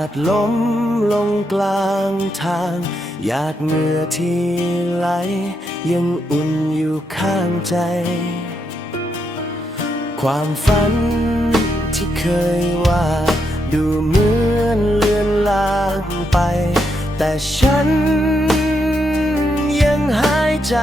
าดล้มลงกลางทางหยาดเหงื่อที่ไหล ยังอุ่นอยู่ข้างใจ ความฝันที่เคยว่า ดูเหมือนเลือนลางไป แต่ฉันยังหายใจ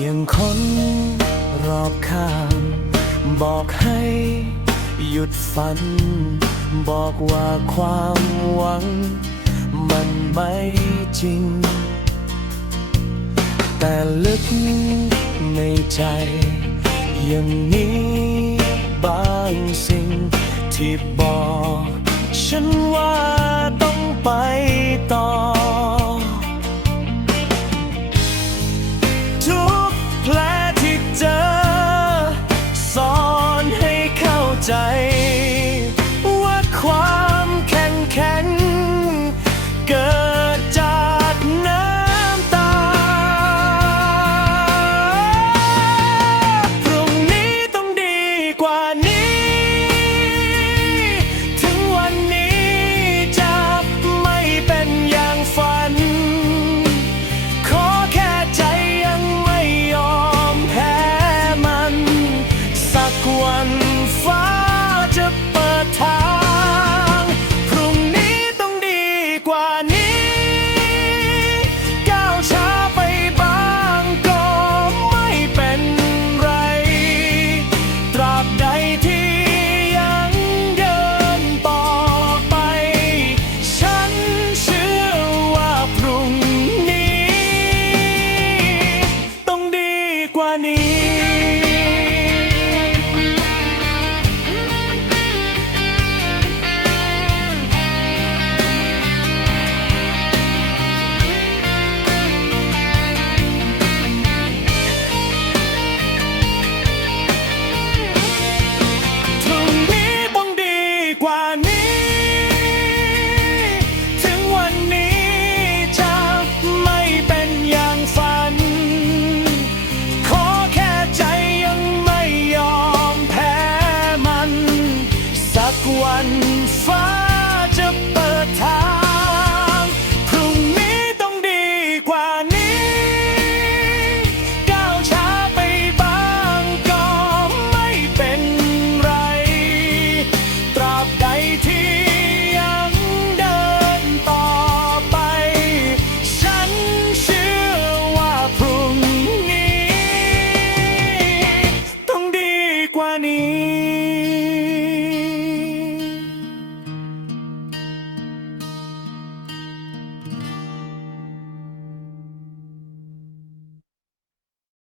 สียงคนรอบข้าง บอกให้หยุดฝัน บอกว่าความหวัง มันไม่จริง แต่ลึกในใจ ยังนี้